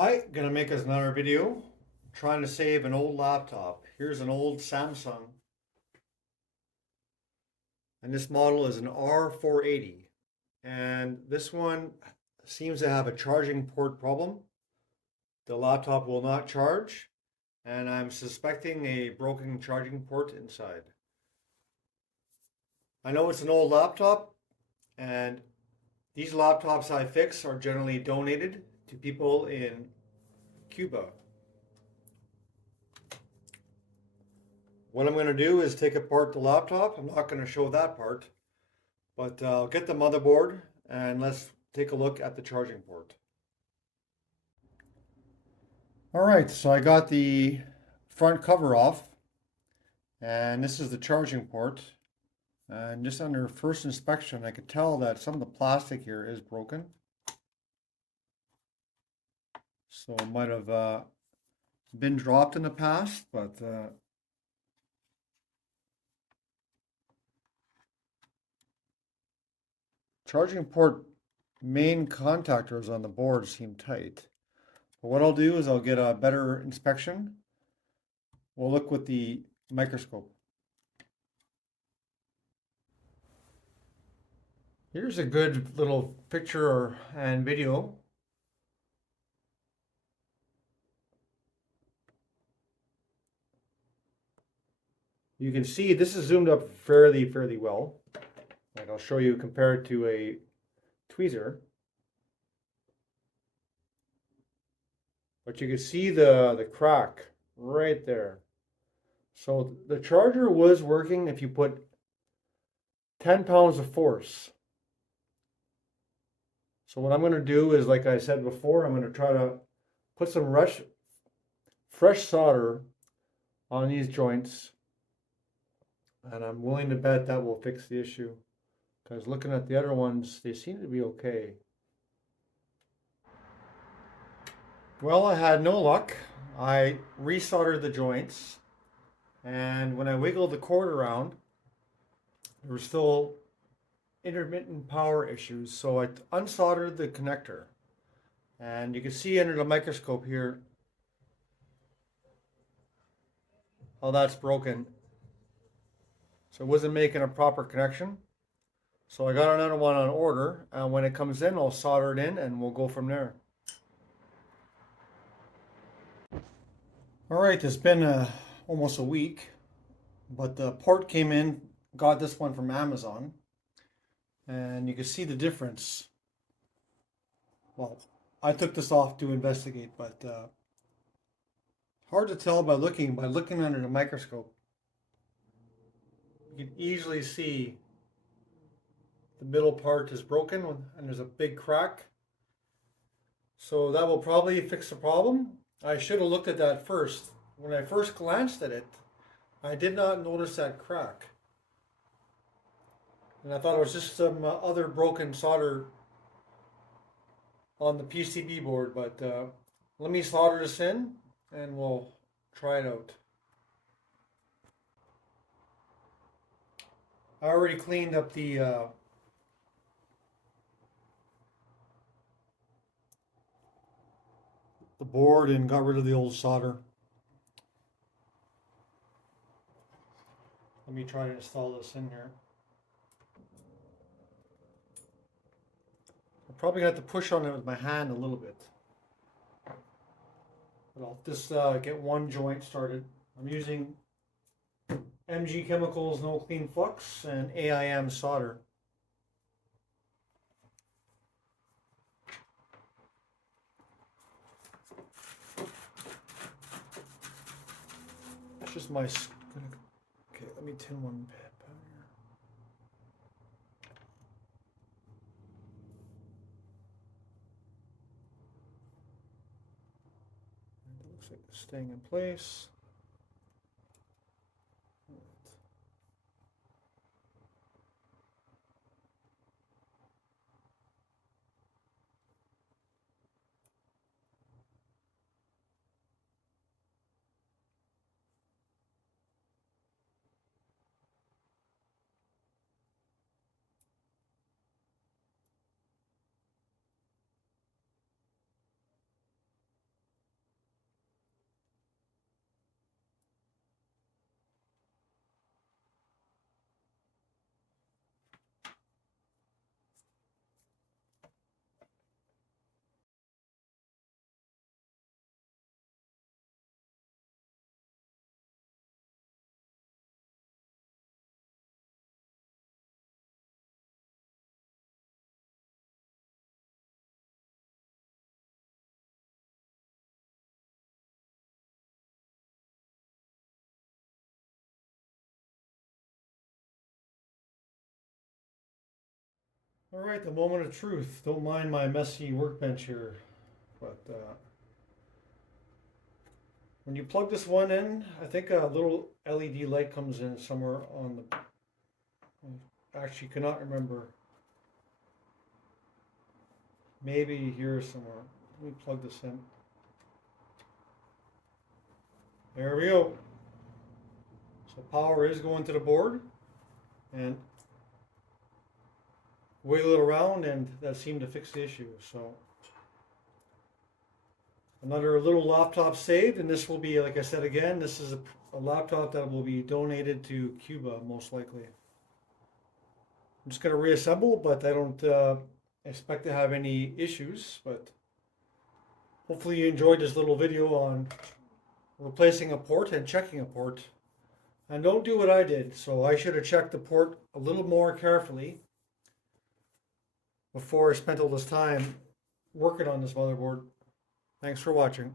Hi, gonna make us another video trying to save an old laptop. Here's an old Samsung, and this model is an R480. And this one seems to have a charging port problem. The laptop will not charge, and I'm suspecting a broken charging port inside. I know it's an old laptop, and these laptops I fix are generally donated to people in Cuba. What I'm going to do is take apart the laptop. I'm not going to show that part, but I'll get the motherboard and let's take a look at the charging port. All right, so I got the front cover off, and this is the charging port. And just under first inspection, I could tell that some of the plastic here is broken. So it might have been dropped in the past, but charging port main contactors on the board seem tight. But what I'll do is I'll get a better inspection. We'll look with the microscope. Here's a good little picture and video. You can see this is zoomed up fairly well. Like I'll show you compared to a tweezer. But you can see the crack right there. So the charger was working if you put 10 pounds of force. So what I'm going to do is, like I said before, I'm going to try to put some fresh solder on these joints. And I'm willing to bet that will fix the issue. Because looking at the other ones, they seem to be okay. Well, I had no luck. I resoldered the joints. And when I wiggled the cord around, there were still intermittent power issues. So I unsoldered the connector. And you can see under the microscope here how that's broken. So it wasn't making a proper connection. So I got another one on order, and when it comes in, I'll solder it in and we'll go from there. All right, it's been almost a week, but the port came in, got this one from Amazon, and you can see the difference. Well, I took this off to investigate, but hard to tell by looking under the microscope. You can easily see the middle part is broken and there's a big crack. So that will probably fix the problem. I should have looked at that first. When I first glanced at it, I did not notice that crack. And I thought it was just some other broken solder on the PCB board, but let me solder this in and we'll try it out. I already cleaned up the board and got rid of the old solder. Let me try to install this in here. I'm probably gonna have to push on it with my hand a little bit. But I'll just get one joint started. I'm using MG Chemicals No Clean Flux and AIM solder. It's just my. Okay, let me tin one pad here. It looks like it's staying in place. All right, the moment of truth. Don't mind my messy workbench here, but when you plug this one in, I think a little LED light comes in somewhere on the. I actually cannot remember. Maybe here somewhere. Let me plug this in. There we go. So power is going to the board, and wiggle it around, and that seemed to fix the issue. So another little laptop saved, and this will be, like I said again, this is a laptop that will be donated to Cuba most likely. I'm just going to reassemble, but I don't expect to have any issues. But hopefully you enjoyed this little video on replacing a port and checking a port. And don't do what I did. So I should have checked the port a little more carefully before I spent all this time working on this motherboard. Thanks for watching.